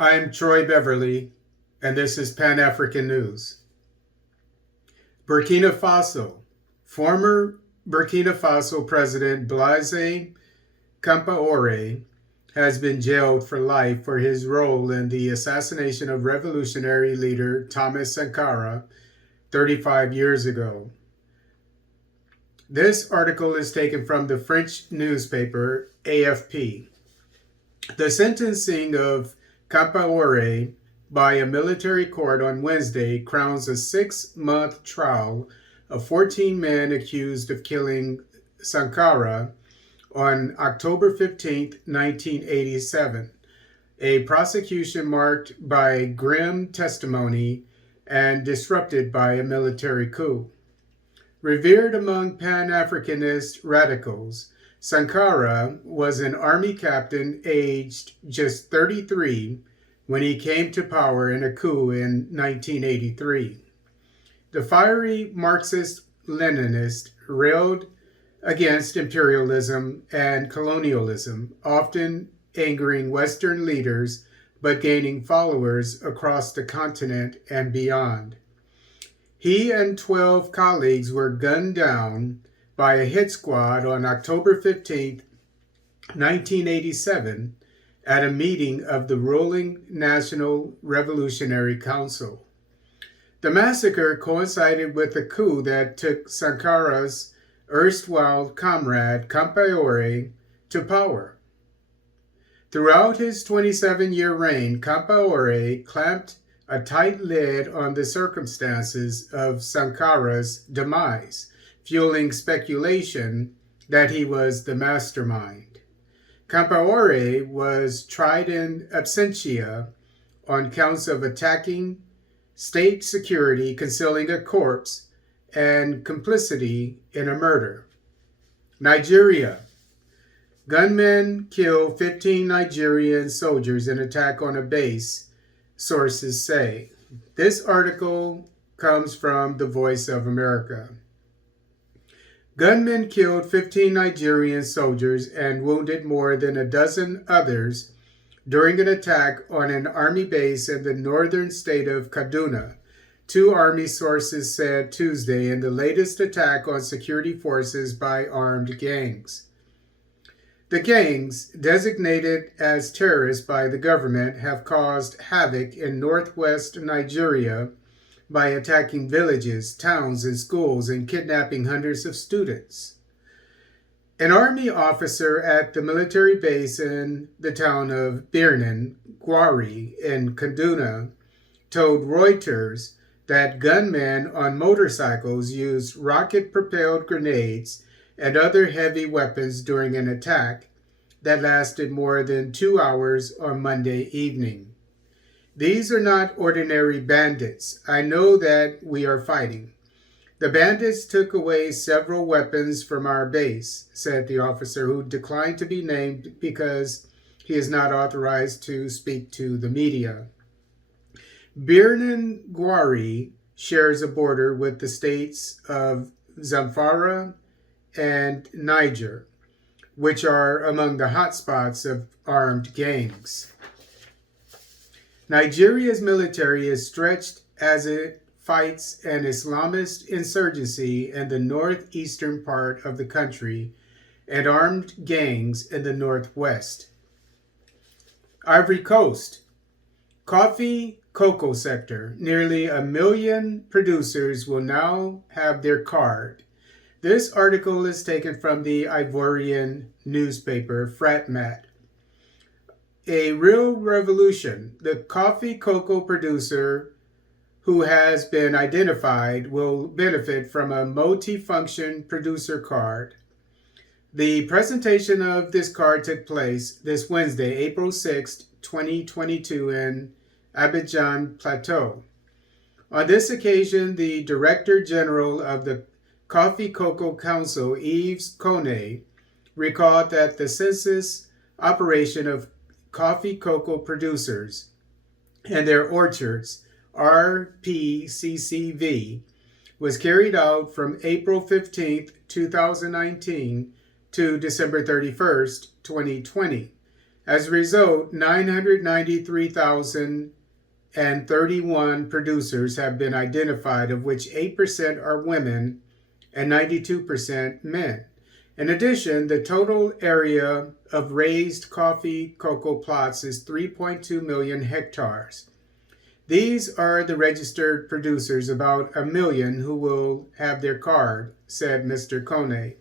I'm Troy Beverly, and this is Pan-African News. Burkina Faso. Former Burkina Faso President Blaise Compaoré has been jailed for life for his role in the assassination of revolutionary leader Thomas Sankara 35 years ago. This article is taken from the French newspaper AFP. The sentencing of Compaoré by a military court on Wednesday crowns a 6-month trial of 14 men accused of killing Sankara on October 15, 1987, a prosecution marked by grim testimony and disrupted by a military coup. Revered among Pan-Africanist radicals, Sankara was an army captain aged just 33 when he came to power in a coup in 1983. The fiery Marxist-Leninist railed against imperialism and colonialism, often angering Western leaders but gaining followers across the continent and beyond. He and 12 colleagues were gunned down by a hit squad on October 15, 1987, at a meeting of the ruling National Revolutionary Council. The massacre coincided with the coup that took Sankara's erstwhile comrade Compaoré to power. Throughout his 27-year reign, Compaoré clamped a tight lid on the circumstances of Sankara's demise, fueling speculation that he was the mastermind. Compaoré was tried in absentia on counts of attacking state security, concealing a corpse, and complicity in a murder. Nigeria. Gunmen kill 15 Nigerian soldiers in attack on a base, sources say. This article comes from The Voice of America. Gunmen killed 15 Nigerian soldiers and wounded more than a dozen others during an attack on an army base in the northern state of Kaduna, two army sources said Tuesday, in the latest attack on security forces by armed gangs. The gangs, designated as terrorists by the government, have caused havoc in northwest Nigeria by attacking villages, towns, and schools and kidnapping hundreds of students. An army officer at the military base in the town of Birnin, Gwari, in Kaduna, told Reuters that gunmen on motorcycles used rocket-propelled grenades and other heavy weapons during an attack that lasted more than 2 hours on Monday evening. These are not ordinary bandits. I know that we are fighting. The bandits took away several weapons from our base, said the officer, who declined to be named because he is not authorized to speak to the media. Birnin Gwari shares a border with the states of Zamfara and Niger, which are among the hotspots of armed gangs. Nigeria's military is stretched as it fights an Islamist insurgency in the northeastern part of the country and armed gangs in the northwest. Ivory Coast. Coffee cocoa sector. Nearly 1 million producers will now have their card. This article is taken from the Ivorian newspaper Fratmat. A real revolution. The coffee cocoa producer who has been identified will benefit from a multi-function producer card. The presentation of this card took place this Wednesday, April 6, 2022 in Abidjan Plateau. On this occasion, the Director General of the Coffee Cocoa Council, Yves Kone, recalled that the census operation of coffee cocoa producers and their orchards, RPCCV, was carried out from April 15, 2019 to December 31st, 2020, As a result, 993,031 producers have been identified, of which 8% are women and 92% men. In addition, the total area of raised coffee cocoa plots is 3.2 million hectares. These are the registered producers, about 1 million who will have their card, said Mr. Kone.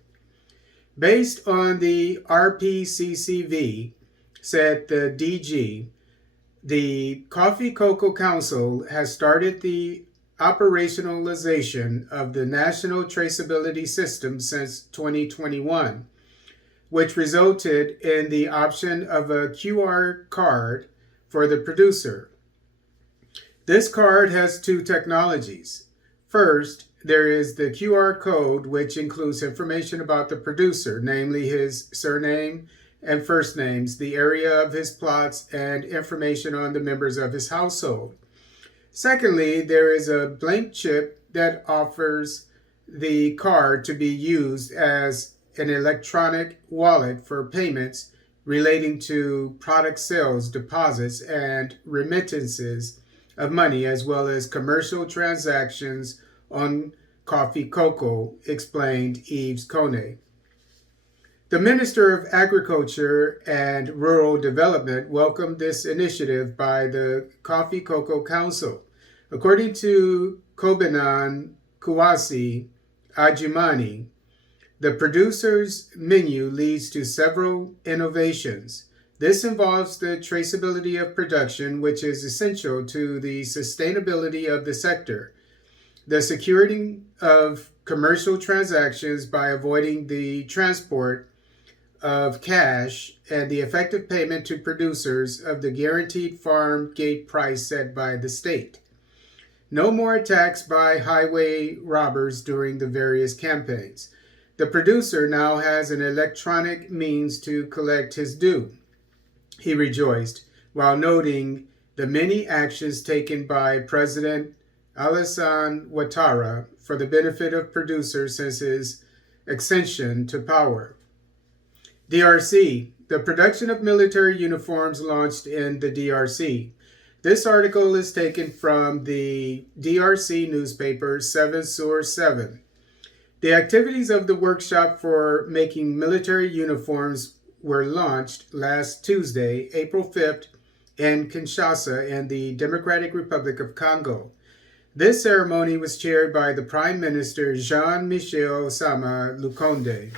Based on the RPCCV, said the DG, the Coffee Cocoa Council has started the operationalization of the National Traceability System since 2021, which resulted in the option of a QR card for the producer. This card has two technologies. First, there is the QR code, which includes information about the producer, namely his surname and first names, the area of his plots, and information on the members of his household. Secondly, there is a blank chip that offers the card to be used as an electronic wallet for payments relating to product sales, deposits, and remittances of money, as well as commercial transactions on coffee cocoa, explained Yves Kone. The Minister of Agriculture and Rural Development welcomed this initiative by the Coffee Cocoa Council. According to Kobanan Kuwasi Ajimani, the producer's menu leads to several innovations. This involves the traceability of production, which is essential to the sustainability of the sector, the securing of commercial transactions by avoiding the transport of cash, and the effective payment to producers of the guaranteed farm gate price set by the state. No more attacks by highway robbers during the various campaigns. The producer now has an electronic means to collect his due, he rejoiced, while noting the many actions taken by President Alassane Ouattara for the benefit of producers since his ascension to power. DRC, the production of military uniforms launched in the DRC. This article is taken from the DRC newspaper 7/7. The activities of the workshop for making military uniforms were launched last Tuesday, April 5th, in Kinshasa in the Democratic Republic of Congo. This ceremony was chaired by the Prime Minister Jean-Michel Sama Lukonde.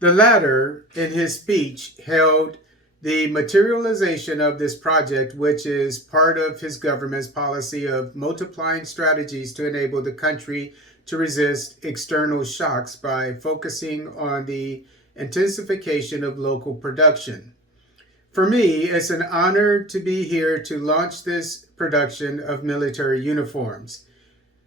The latter, in his speech, hailed the materialization of this project, which is part of his government's policy of multiplying strategies to enable the country to resist external shocks by focusing on the intensification of local production. For me, it's an honor to be here to launch this production of military uniforms.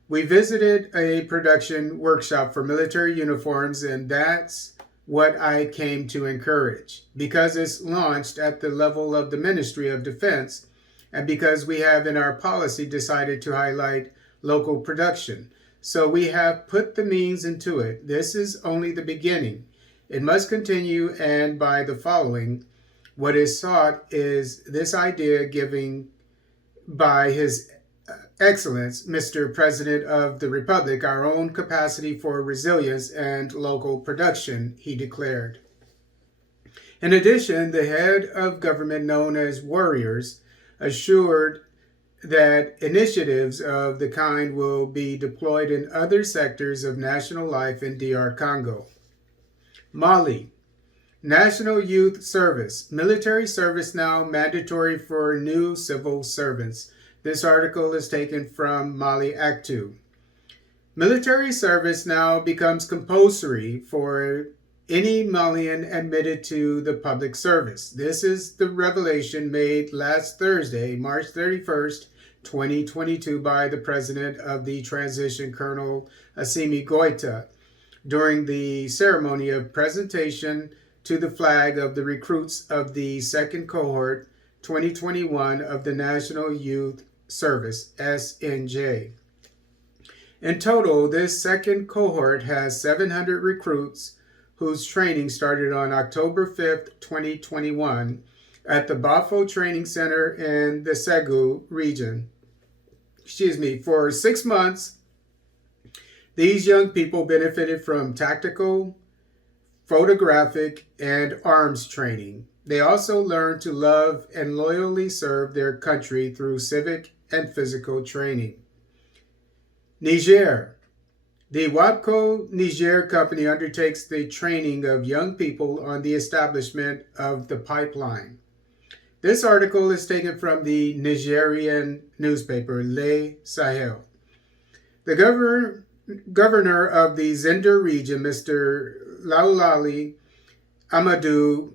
We visited a production workshop for military uniforms, and that's what I came to encourage, because it's launched at the level of the Ministry of Defense, and because we have in our policy decided to highlight local production. So we have put the means into it. This is only the beginning. It must continue, and by the following, what is sought is this idea given by His Excellence, Mr. President of the Republic, our own capacity for resilience and local production, he declared. In addition, the head of government, known as Warriors, assured that initiatives of the kind will be deployed in other sectors of national life in DR Congo. Mali, National Youth Service, military service now mandatory for new civil servants. This article is taken from Mali Actu. Military service now becomes compulsory for any Malian admitted to the public service. This is the revelation made last Thursday, March 31st, 2022, by the President of the Transition, Colonel Assimi Goïta, during the ceremony of presentation to the flag of the recruits of the second cohort 2021 of the National Youth Service, SNJ. In total, this second cohort has 700 recruits whose training started on October 5th, 2021 at the Bafo Training Center in the Segu region. For 6 months, these young people benefited from tactical, photographic, and arms training. They also learned to love and loyally serve their country through civic and physical training. Niger. The WAPCO Niger Company undertakes the training of young people on the establishment of the pipeline. This article is taken from the Nigerian newspaper Le Sahel. The governor of the Zinder region, Mr. Laulali Amadou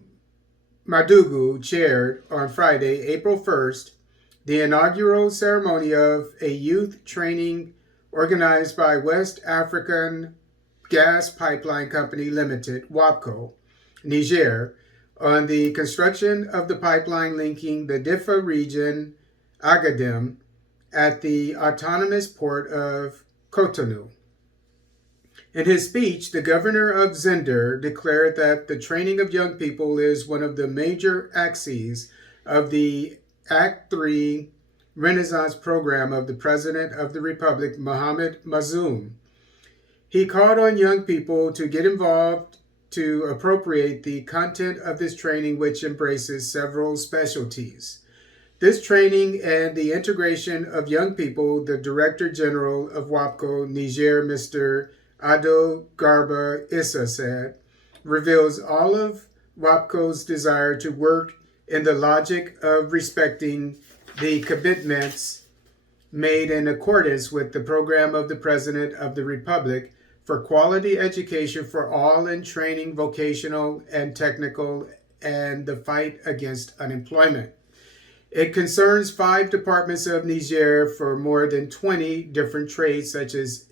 Madugu, chaired on Friday, April 1st, the inaugural ceremony of a youth training organized by West African Gas Pipeline Company Limited, WAPCO, Niger, on the construction of the pipeline linking the Diffa region, Agadim, at the autonomous port of Cotonou. In his speech, the governor of Zinder declared that the training of young people is one of the major axes of the Act 3 Renaissance program of the President of the Republic, Mohamed Bazoum. He called on young people to get involved to appropriate the content of this training, which embraces several specialties. This training and the integration of young people, the Director General of WAPCO Niger, Mr. Ado Garba Issa said, reveals all of WAPCO's desire to work in the logic of respecting the commitments made in accordance with the program of the President of the Republic for quality education for all in training, vocational and technical, and the fight against unemployment. It concerns 5 departments of Niger for more than 20 different trades such as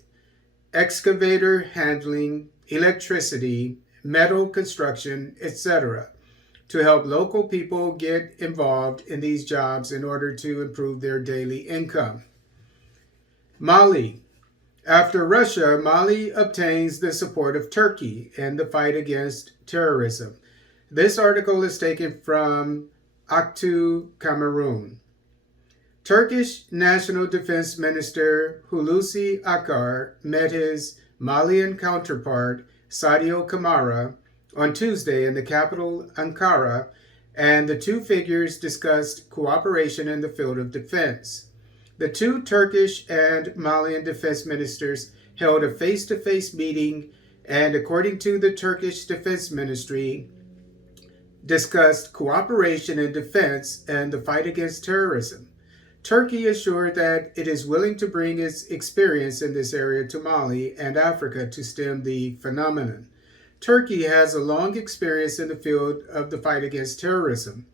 excavator handling, electricity, metal construction, etc., to help local people get involved in these jobs in order to improve their daily income. Mali. After Russia, Mali obtains the support of Turkey in the fight against terrorism. This article is taken from Aktu, Cameroon. Turkish National Defense Minister Hulusi Akar met his Malian counterpart Sadio Kamara on Tuesday in the capital Ankara, and the two figures discussed cooperation in the field of defense. The two Turkish and Malian defense ministers held a face-to-face meeting and, according to the Turkish Defense Ministry, discussed cooperation in defense and the fight against terrorism. Turkey assured that it is willing to bring its experience in this area to Mali and Africa to stem the phenomenon. Turkey has a long experience in the field of the fight against terrorism,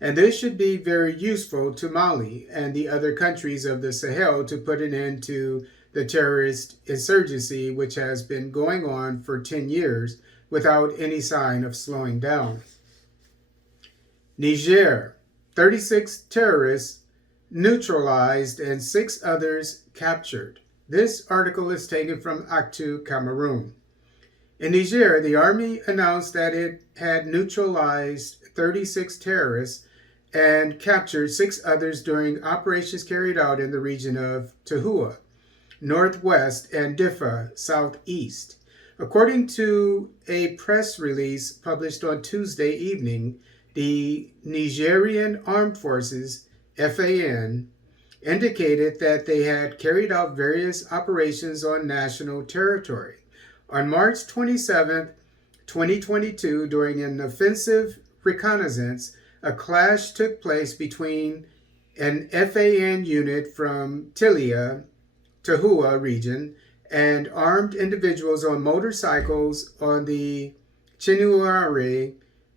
and this should be very useful to Mali and the other countries of the Sahel to put an end to the terrorist insurgency which has been going on for 10 years without any sign of slowing down. Niger, 36 terrorists neutralized and 6 others captured. This article is taken from Aktu, Cameroon. In Niger, the army announced that it had neutralized 36 terrorists and captured 6 others during operations carried out in the region of Tehua, northwest, and Diffa, southeast. According to a press release published on Tuesday evening, the Nigerian Armed Forces, FAN, indicated that they had carried out various operations on national territory. On March 27, 2022, during an offensive reconnaissance, a clash took place between an FAN unit from Tilia, Tehua region, and armed individuals on motorcycles on the Chinuare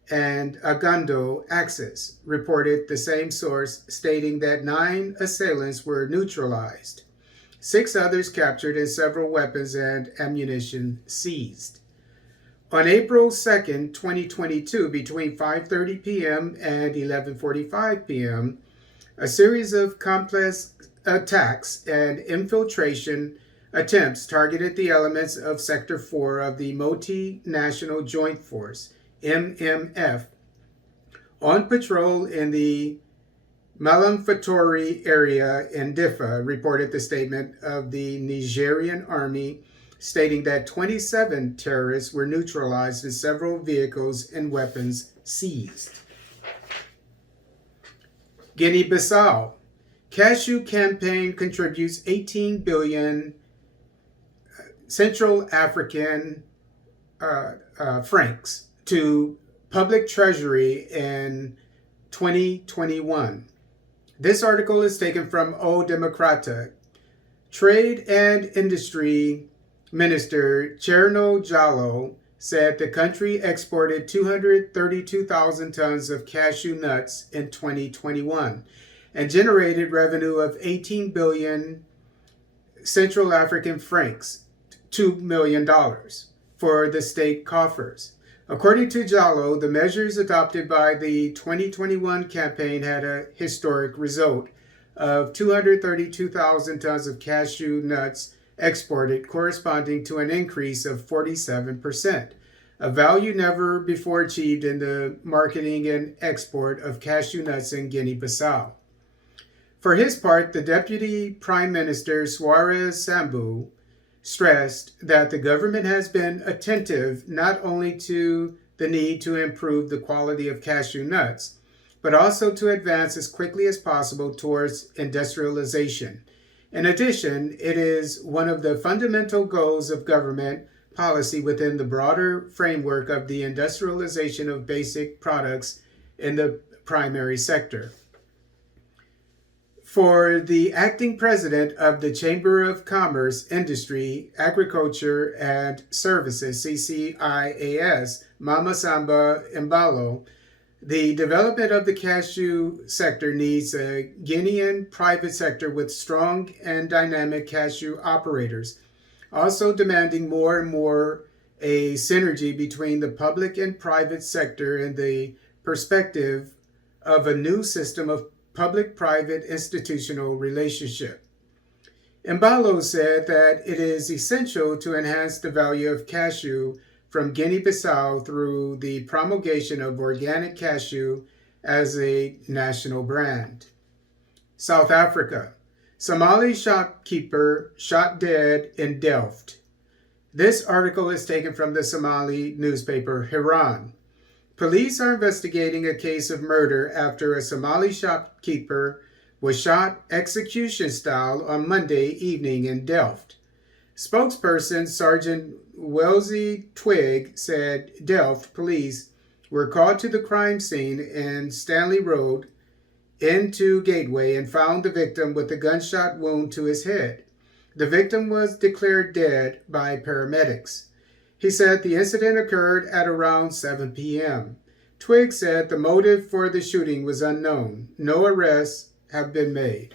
and Agando axis, reported the same source, stating that 9 assailants were neutralized, 6 others captured, and several weapons and ammunition seized. On April 2, 2022, between 5:30 p.m. and 11:45 p.m., a series of complex attacks and infiltration attempts targeted the elements of Sector 4 of the Multinational Joint Force, MMF, on patrol in the Malamfatori area in Diffa, reported the statement of the Nigerian army, stating that 27 terrorists were neutralized and several vehicles and weapons seized. Guinea-Bissau. Cashew campaign contributes 18 billion Central African francs to public treasury in 2021. This article is taken from O Democrata. Trade and Industry Minister Cherno Jallo said the country exported 232,000 tons of cashew nuts in 2021 and generated revenue of 18 billion Central African francs, $2 million, for the state coffers. According to Jallo, the measures adopted by the 2021 campaign had a historic result of 232,000 tons of cashew nuts exported, corresponding to an increase of 47%, a value never before achieved in the marketing and export of cashew nuts in Guinea-Bissau. For his part, the Deputy Prime Minister Suarez Sambu stressed that the government has been attentive not only to the need to improve the quality of cashew nuts, but also to advance as quickly as possible towards industrialization. In addition, it is one of the fundamental goals of government policy within the broader framework of the industrialization of basic products in the primary sector. For the acting president of the Chamber of Commerce, Industry, Agriculture, and Services, CCIAS, Mama Samba Mbalo, the development of the cashew sector needs a Guinean private sector with strong and dynamic cashew operators, also demanding more and more a synergy between the public and private sector in the perspective of a new system of public-private institutional relationship. Mbalo said that it is essential to enhance the value of cashew from Guinea-Bissau through the promulgation of organic cashew as a national brand. South Africa. Somali shopkeeper shot dead in Delft. This article is taken from the Somali newspaper Hiran. Police are investigating a case of murder after a Somali shopkeeper was shot execution style on Monday evening in Delft. Spokesperson Sergeant Wellesley Twigg said Delft police were called to the crime scene in Stanley Road into Gateway and found the victim with a gunshot wound to his head. The victim was declared dead by paramedics. He said the incident occurred at around 7 p.m. Twigg said the motive for the shooting was unknown. No arrests have been made.